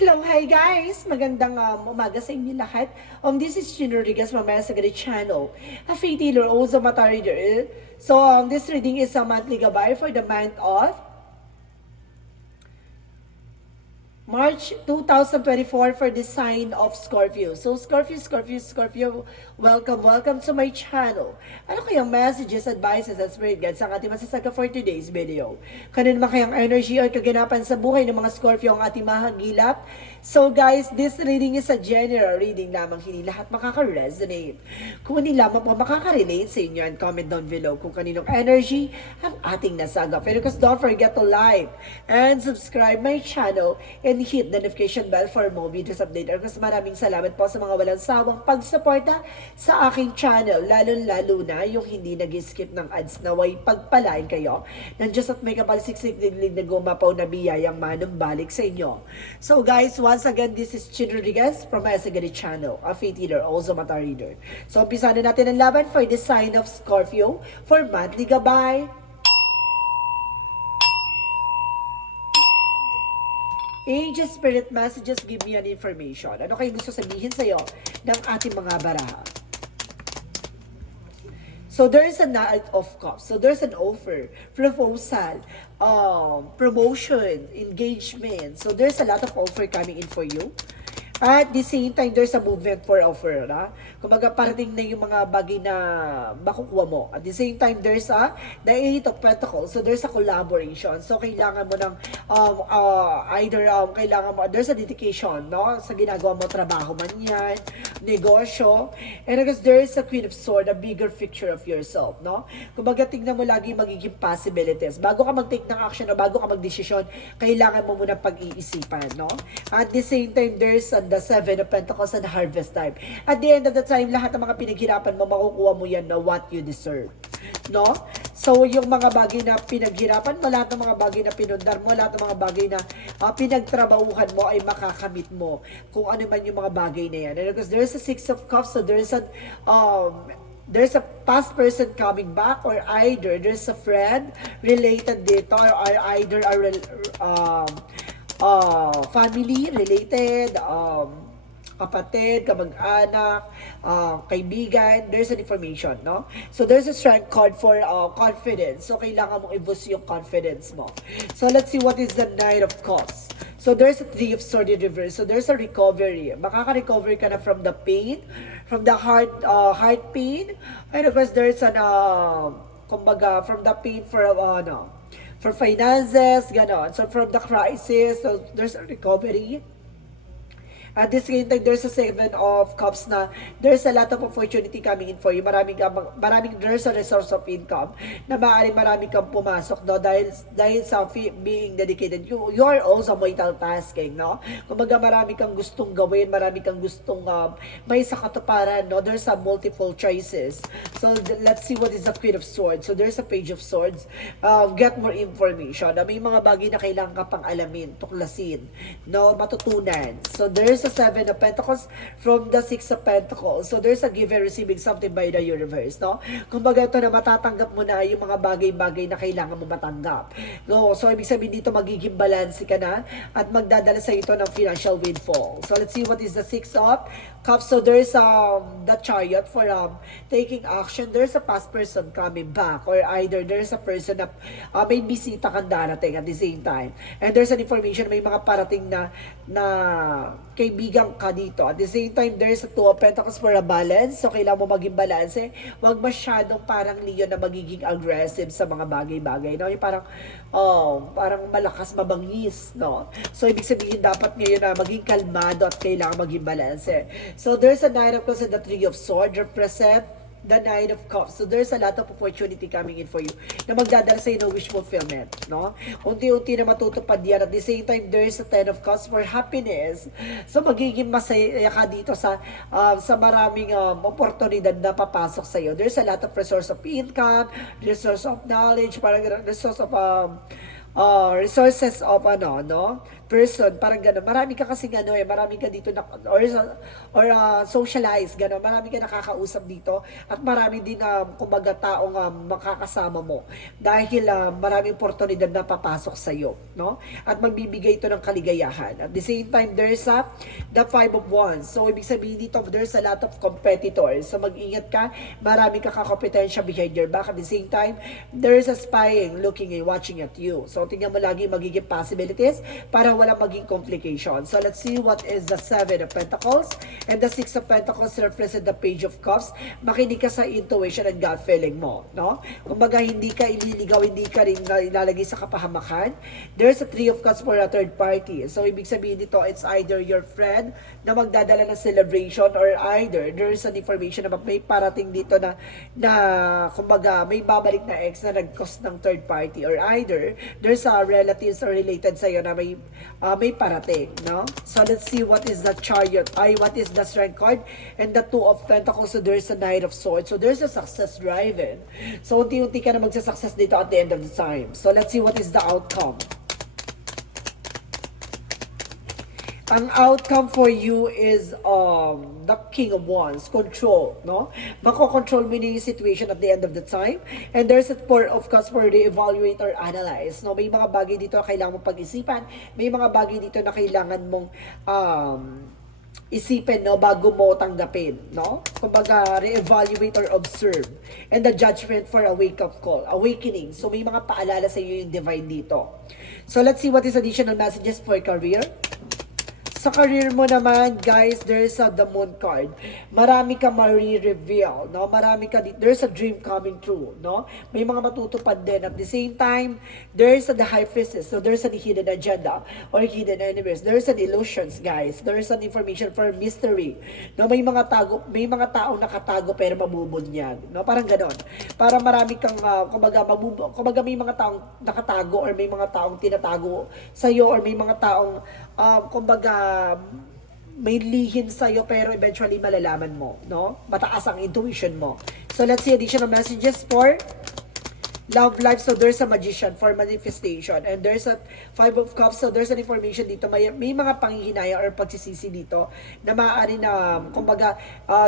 Hello, hi guys! Magandang umaga sa inyo lahat. This is Gino Rodriguez from Masagari Channel, a faith healer, also mata reader. So, this reading is a monthly gabay for the month of March 2024 for the sign of Scorpio. So, Scorpio, welcome to my channel. Ano kayang messages, advices, and spirit guides ang ating masasaga for today's video? Kanin naman kayang energy o kaganapan sa buhay ng mga Scorpio ang ating mahagilap? So guys, this reading is a general reading lamang, hindi lahat makaka-resonate. Kung hindi lamang po makaka-relate sa inyo, and comment down below kung kaninong energy ang ating nasaga. Pero because don't forget to like and subscribe my channel and hit the notification bell for more videos update. Kasi maraming salamat po sa mga walang sawang pagsuporta sa aking channel, lalo na yung hindi nag-skip ng ads. Naway pagpalain kayo ng Diyos at may kapalsiksik na gumapaw na biyayang manumbalik sa inyo. So guys, once again, this is Chin Rodriguez from Masagari Channel, a faith healer, also mata reader. So umpisa na natin ang laban for the sign of Scorpio for monthly gabay. Angel Spirit Messages, give me an information. Ano kayo gusto sabihin sa'yo ng ating mga baraha? So there is a Knight of Cups. So there's an offer, proposal, promotion, engagement. So there's a lot of offer coming in for you. At the same time, there's a movement for offer. Kumbaga, parating na yung mga bagay na makukuha mo. At the same time, there's the Eight of Pentacles. So, there's a collaboration. So, kailangan mo ng kailangan mo, there's a dedication, no? Sa ginagawa mo, trabaho man yan, negosyo. And because there is a Queen of Swords, a bigger picture of yourself, no? Kumbaga, tingnan mo lagi magiging possibilities. Bago ka mag-take ng action o bago ka mag-desisyon, kailangan mo muna pag-iisipan, no? At the same time, there's the Seven of Pentacles and Harvest time. At the end of the time, lahat ng mga pinaghirapan mo, makukuha mo yan na what you deserve. No? So, yung mga bagay na pinaghirapan mo, lahat ng mga bagay na pinundar mo, lahat ng mga bagay na pinagtrabahuhan mo ay makakamit mo. Kung ano man yung mga bagay na yan. And because there's a Six of Cups, so there's a past person coming back, or either there's a friend related dito, or either family related, kapatid, kamag-anak, kaibigan, there's an information, no? So, there's a strength card for confidence. So, kailangan mong i-boost yung confidence mo. So, let's see what is the Knight of Cups. So, there's a Three of Swords in reverse. So, there's a recovery. Makaka-recover ka na from the pain, from the heart pain. And of course, there's an, kumbaga, from the pain for finances, gano'n. So, from the crisis, so there's a recovery. At the same time, there's a Seven of Cups na there's a lot of opportunity coming in for you. Maraming there's a resource of income na maaaring marami kang pumasok, no? Dahil sa being dedicated. You are also multitasking, no? Kumbaga marami kang gustong gawin, marami kang gustong may sa katuparan, no? There's a multiple choices. So, let's see what is the Queen of Swords. So, there's a Page of Swords. Get more information. May mga bagay na kailangan ka pang alamin, tuklasin, no? Matutunan. So, there's a Seven of Pentacles from the Six of Pentacles. So, there's a give and receiving something by the universe, no? Kumbaga ito na matatanggap mo na yung mga bagay-bagay na kailangan mo matanggap. No? So, ibig sabihin dito magiging balance ka na at magdadala sa ito ng financial windfall. So, let's see what is the Six of Cups. So, there's the Chariot for taking action. There's a past person coming back, or either there's a person na may bisita kang darating at the same time. And there's an information, may mga parating na kaibigan ka dito. At the same time, there's a Two of Pentacles for a balance. So, kailangan mo maging balance. Huwag masyadong parang Leo na magiging aggressive sa mga bagay-bagay. No? Yung parang malakas, mabangis. No? So, ibig sabihin dapat ngayon na maging kalmado at kailangan maging balance. So, there's a Nine of Cups and the Three of Swords represent the Nine of Cups. So, there's a lot of opportunity coming in for you na magdadala sa no wish fulfillment, no? Unti-unti na matutupad yan. At the same time, there's a Ten of Cups for happiness. So, magiging masaya ka dito sa maraming oportunidad na papasok sa iyo. There's a lot of resource of income, resource of knowledge, parang resource of resources of person, parang gano'n. Marami ka kasi marami ka dito na, socialize, gano'n. Marami ka nakakausap dito at marami din, kumbaga, taong makakasama mo dahil maraming oportunidad na papasok sa iyo, no? At magbibigay ito ng kaligayahan. At the same time, there's the Five of Wands. So, ibig sabihin dito, there's a lot of competitors. So, mag-ingat ka. Marami ka kakompetensya behind your back. At the same time, there's a spying, looking and watching at you. So, tingnan mo lagi magiging possibilities para walang maging complication. So, let's see what is the Seven of Pentacles and the Six of Pentacles represent the Page of Cups. Makinig ka sa intuition and gut feeling mo, no? Kumbaga, hindi ka ililigaw, hindi ka rin ilalagay sa kapahamakan. There's a Three of Cups for a third party. So, ibig sabihin dito, it's either your friend na magdadala ng celebration or either there's an information na may parating dito na kumbaga, may babalik na ex na nag-cause ng third party or either there's a relatives or related sa'yo na may parating, no? So, let's see what is the Chariot, what is the Strength card and the Two of Pentacles. So, there's a Knight of Swords. So, there's a success driven. So, unti-unti ka na magsa-success dito at the end of the time. So, let's see what is the outcome. Ang outcome for you is the King of Wands, control, no? Mako-control mo na yung situation at the end of the time. And there's a Four of Cups for re-evaluate or analyze, no? May mga bagay dito na kailangan mong pag-isipan. May mga bagay dito na kailangan mong isipin, no, bago mo tanggapin, no? Kumbaga, re-evaluate or observe. And the Judgment for a wake-up call, awakening. So, may mga paalala sa iyo yung divine dito. So, let's see what is additional messages for career. Sa career mo naman, guys, there's the Moon card. Marami ka ma-reveal, no? There's a dream coming true, no? May mga matutupad din. At the same time, there's the High Priestess. So, there's a hidden agenda or hidden enemies. There's an illusions, guys. There's an information for mystery. No? May mga taong nakatago pero mabubunyag, no? Parang ganon. Para marami kang, kumbaga may mga taong nakatago or may mga taong tinatago sa'yo or may mga taong, kumbaga, may lihim sa'yo pero eventually malalaman mo, no? Mataas ang intuition mo. So, let's see additional messages for love life. So, there's a Magician for manifestation. And there's a Five of Cups. So, there's an information dito. May mga panghihinaya or pagsisisi dito na maaari na, kumbaga,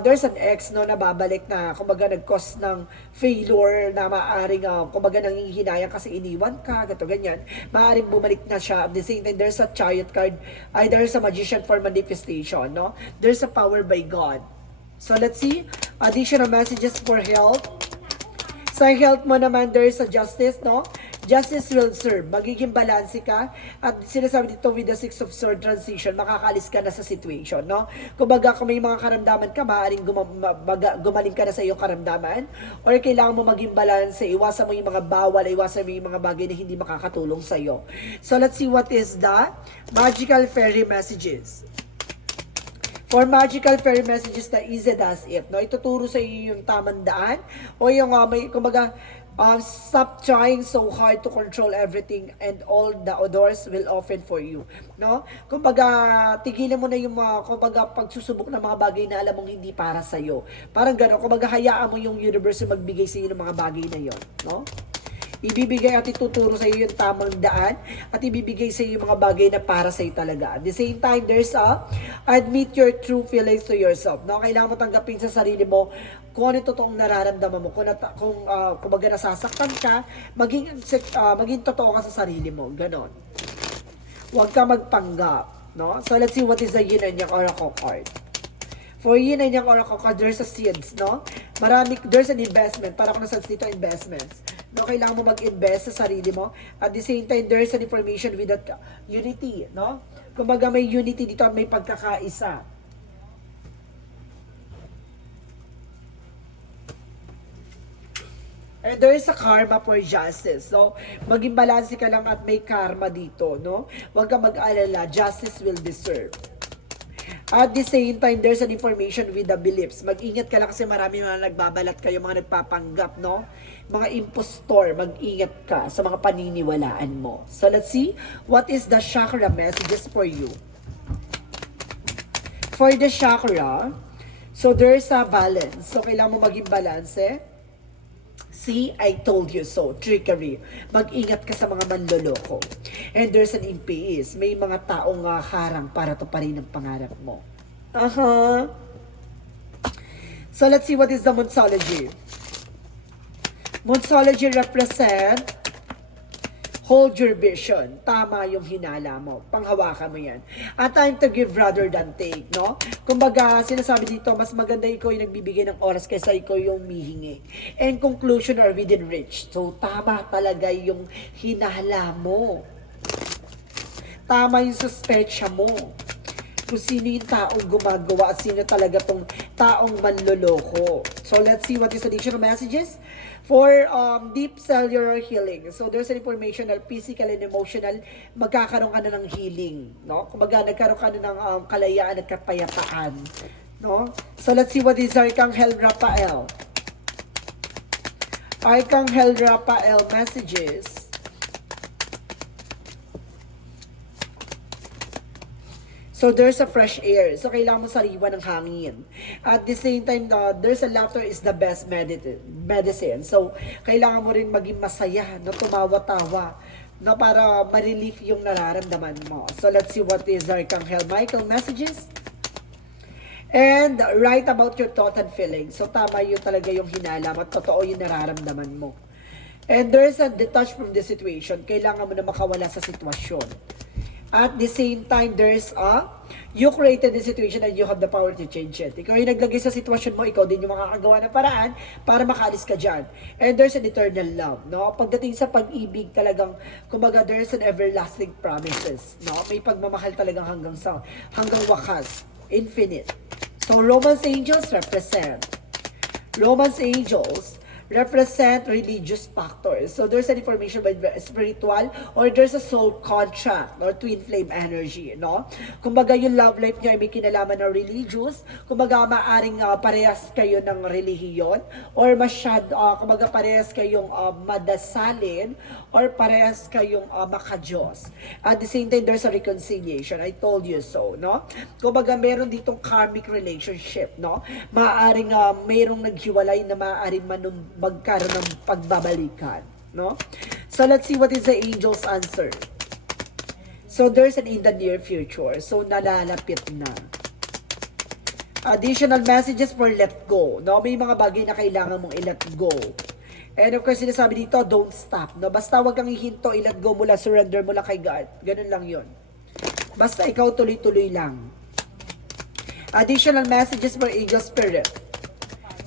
there's an ex, no, na babalik na, kumbaga, nag-cause ng failure na maaaring, kumbaga, nanghihinaya kasi iniwan ka, gato, ganyan. Maaaring bumalik na siya. At the same time, there's a Chariot card. There's a Magician for manifestation, no? There's a power by God. So, let's see. Additional messages for health. Sa health mo naman, there is a justice, no? Justice will serve. Magiging balanse ka. At sinasabi dito with the Six of Swords transition, makakalis ka na sa situation, no? Kumbaga, kung may mga karamdaman ka, maaaring gumaling ka na sa iyong karamdaman. Or kailangan mo maging balanse. Iwasan mo yung mga bawal, iwasan mo yung mga bagay na hindi makakatulong sa iyo. So, let's see what is the magical fairy messages. For magical fairy messages na easy does it, no? Ituturo sa iyo yung tamang daan o yung kumbaga, stop trying so hard to control everything and all the doors will open for you, no? Kumbaga, tigilan mo na yung mga, kumbaga, pagsusubok ng mga bagay na alam mong hindi para sa iyo. Parang gano'n, kumbaga, hayaan mo yung universe magbigay sa iyo ng mga bagay na yon, no? Ibibigay at ituturo sa iyo yung tamang daan at ibibigay sa iyo yung mga bagay na para sa iyo talaga. At the same time, there's admit your true feelings to yourself. No? Kailangan mo tanggapin sa sarili mo kung ano totoong nararamdaman mo. Kung kumbaga nasasaktan ka, maging totoo ka sa sarili mo. Ganon. Huwag ka magpanggap. No? So, let's see what is the Yin and Yang Oracle card. For Yin and Yang Oracle card, there's a seeds, no? There's an investment. Para kung nasa dito, investments. No, kailangan mo mag-invest sa sarili mo. At the same time, there's an information with that unity, no? Kumbaga may unity dito at may pagkakaisa. And there is a karma for justice. So, maging balanse ka lang at may karma dito, no? Huwag kang mag-alala. Justice will deserve. At the same time, there's an information with the beliefs. Mag-ingat ka lang kasi marami mga nagbabalat kayo, mga nagpapanggap, no? Mga impostor, mag-ingat ka sa mga paniniwalaan mo. So, let's see. What is the chakra messages for you? For the chakra, so there's a balance. So, kailangan mo maging balance, See, I told you so. Trickery. Mag-ingat ka sa mga manloloko. And there's an impiis. May mga taong harang para tuparin ang pangarap mo. So let's see what is the Monsology. Monsology represent hold your vision. Tama yung hinala mo. Panghawakan mo yan. A time to give rather than take, no? Kumbaga, sinasabi dito, mas maganda ikaw yung nagbibigay ng oras kaysa ikaw yung mihingi. And conclusion are within reach. So, tama talaga yung hinala mo. Tama yung suspecha mo. Kung sino yung taong gumagawa at sino talaga tong taong manloloko. So, let's see what is additional messages for deep cellular healing. So, there's an informational, physical, and emotional. Magkakaroon ka na ng healing. No? Kumbaga, nagkaroon ka na ng kalayaan at kapayapaan. No? So, let's see what is Archangel Raphael. Archangel Raphael messages. So, there's a fresh air. So, kailangan mo sariwa ng hangin. At the same time, there's a laughter is the best medicine. So, kailangan mo rin maging masaya, no, tumawa-tawa, no, para ma-relief yung nararamdaman mo. So, let's see what is Archangel Michael messages. And write about your thought and feelings. So, tama yun talaga yung hinala mo. Totoo yung nararamdaman mo. And there's a detach from the situation. Kailangan mo na makawala sa sitwasyon. At the same time, there's you created the situation and you have the power to change it. Ikaw yung naglagay sa sitwasyon mo, ikaw din yung makakagawa ng paraan para makaalis ka dyan. And there's an eternal love, no? Pagdating sa pag-ibig talagang, kumbaga, there's an everlasting promises, no? May pagmamahal talagang hanggang wakas, infinite. So, Romance Angels represent religious factors. So there's an information by spiritual or there's a soul contract or twin flame energy, no? Kumbaga yung love life niya ay may kinalaman na religious, kumbaga maaring parehas kayo ng relihiyon or kumbaga parehas kayong madasalin or parehas kayong makajos. At the same time, there's a reconciliation. I told you so, no? Kumbaga meron ditong karmic relationship, no? Maaring mayroong naghiwalay na maaring magkaroon ng pagbabalikan, no? So, let's see what is the angel's answer. So, there's an in the near future. So, nalalapit na. Additional messages for let go, no? May mga bagay na kailangan mong i-let go. And of course, sinasabi dito, don't stop, no? Basta wag kang ihinto, i-let go mo lang, surrender mo lang kay God. Ganun lang yun. Basta ikaw tuloy-tuloy lang. Additional messages for angel spirit.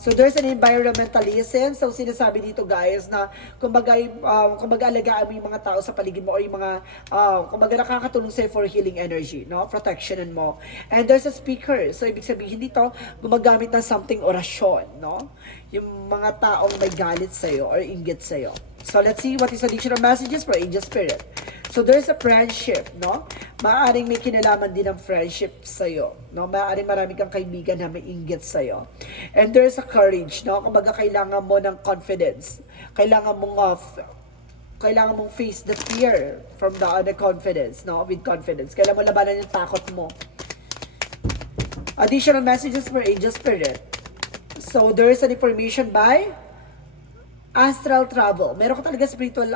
So there's an environmentalism. So sinasabi dito guys na kumbaga alagaan mo yung mga tao sa paligid mo or yung mga kumbaga nakakatulong sa'yo for healing energy, no? Protectionan mo. And there's a speaker. So ibig sabihin dito, gumagamit ng something orasyon, no? Yung mga taong may galit sa'yo or inggit sa'yo. So let's see what is additional messages for angel spirit. So there's a friendship, no? Maaaring may kinalaman din ng friendship sa'yo, no? Maaaring marami kang kaibigan na may inggit sa'yo. And there's a courage, no? Kumbaga kailangan mo ng confidence. Kailangan mong face the fear from the confidence, no? With confidence. Kailangan mo labanan yung takot mo. Additional messages for angel spirit. So there's an information by astral travel. Meron ka talaga spiritual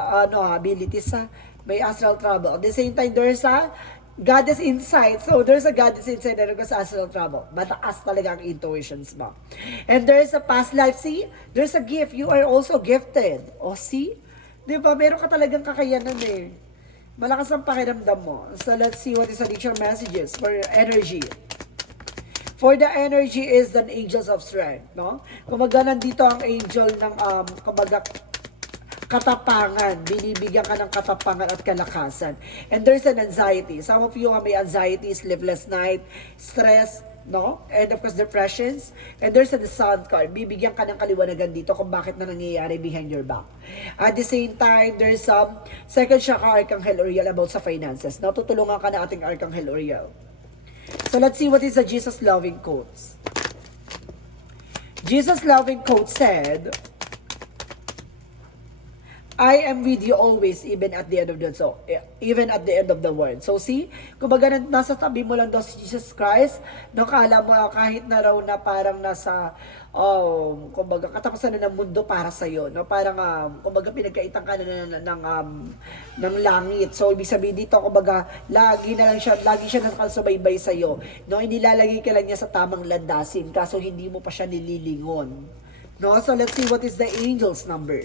abilities sa may astral travel. At the same time, there's a goddess insight. So, there's a goddess insight na sa astral travel. Mataas talaga ang intuitions mo. And there's a past life. See? There's a gift. You are also gifted. O, see? Di ba? Meron ka talagang kakayanan eh. Malakas ang pakiramdam mo. So, let's see what is additional messages for energy. For the energy is an angels of strength, no? Kumbaga nandito ang angel ng kumbaga katapangan, binibigyan ka ng katapangan at kalakasan. And there's an anxiety. Some of you may anxiety, sleepless night, stress, no? And of course, depressions. And there's a sun card. Bibigyan ka ng kaliwanagan dito kung bakit na nangyayari behind your back. At the same time, there's second chakra, Archangel Uriel about sa finances. No? Tutulungan ka na ating Archangel Uriel. So let's see what is the Jesus loving quotes. Jesus loving quote said, I am with you always, even at the end of even at the end of the world. So see, kumbaga nasa tabi mo lang daw si Jesus Christ, no, kala mo kahit na raw na parang nasa kumbaga katapusan na ng mundo para sa iyo, no? Parang kumbaga pinagkaitan ka na ng langit. So ibig sabihin dito, kumbaga lagi siya nakasubaybay sa iyo, no? Inilalagay ka lang niya sa tamang landasin kaso hindi mo pa siya nililingon. No? So let's see what is the angel's number.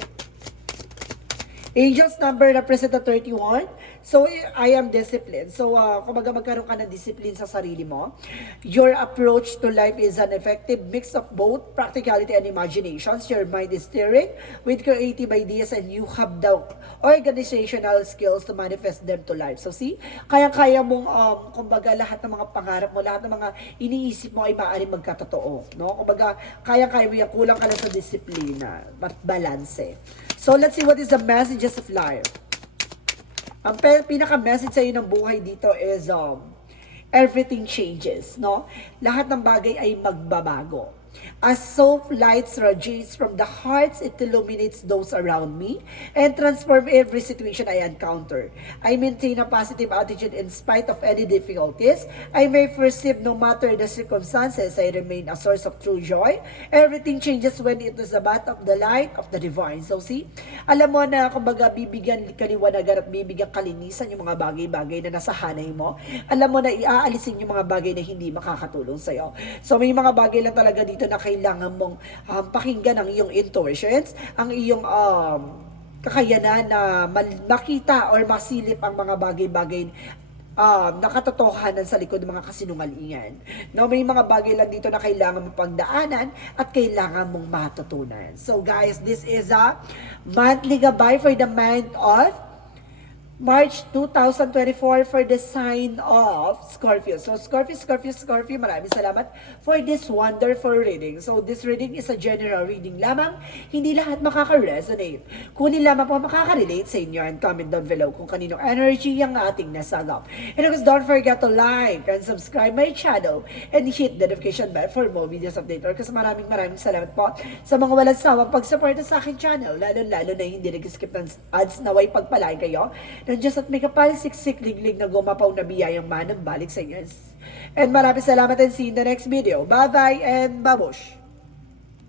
Angel's number represent the 31. So, I am disciplined. So, kumbaga magkaroon ka ng discipline sa sarili mo. Your approach to life is an effective mix of both practicality and imaginations. Your mind is stirring with creative ideas and you have the organizational skills to manifest them to life. So, see, kaya-kaya mong, kumbaga, lahat ng mga pangarap mo, lahat ng mga iniisip mo ay maaaring magkatotoo. No? Kumbaga, kaya-kaya mo yan, kulang ka lang sa disiplina at balanse. So, let's see what is the messages of life. Ang pinaka-message sa'yo ng buhay dito is everything changes, no? Lahat ng bagay ay magbabago. As soft lights radiates from the hearts, it illuminates those around me and transform every situation I encounter. I maintain a positive attitude in spite of any difficulties. I may perceive no matter the circumstances, I remain a source of true joy. Everything changes when it is about of the light of the divine. So see, alam mo na kumbaga bibigyan kaliwanagan at bibigyan kalinisan yung mga bagay-bagay na nasa hanay mo. Alam mo na iaalisin yung mga bagay na hindi makakatulong sa'yo. So may mga bagay lang talaga dito na kailangan mong pakinggan ang iyong intuitions, ang iyong kakayanan na makita or masilip ang mga bagay-bagay na katotohanan sa likod ng mga kasinungalingan. No, may mga bagay lang dito na kailangan mong pagdaanan at kailangan mong matutunan. So guys, this is a monthly gabay for the month of March 2024 for the sign of Scorpio. So Scorpio, maraming salamat for this wonderful reading. So this reading is a general reading lamang. Hindi lahat makaka-resonate. Kunin lamang po makaka-relate sa inyo and comment down below kung kaninong energy ang ating nasagap. And of course, don't forget to like and subscribe my channel and hit the notification bell for more videos update. Kasi maraming salamat po sa mga walang sawang pag-support sa aking channel. Lalo na hindi nag-skip ng ads, naway pagpalain kayo. Diyos at may kapal siksik liglig na gumapaw na biyayang manang balik sa inyo. And maraming salamat and see you in the next video. Bye-bye and babush!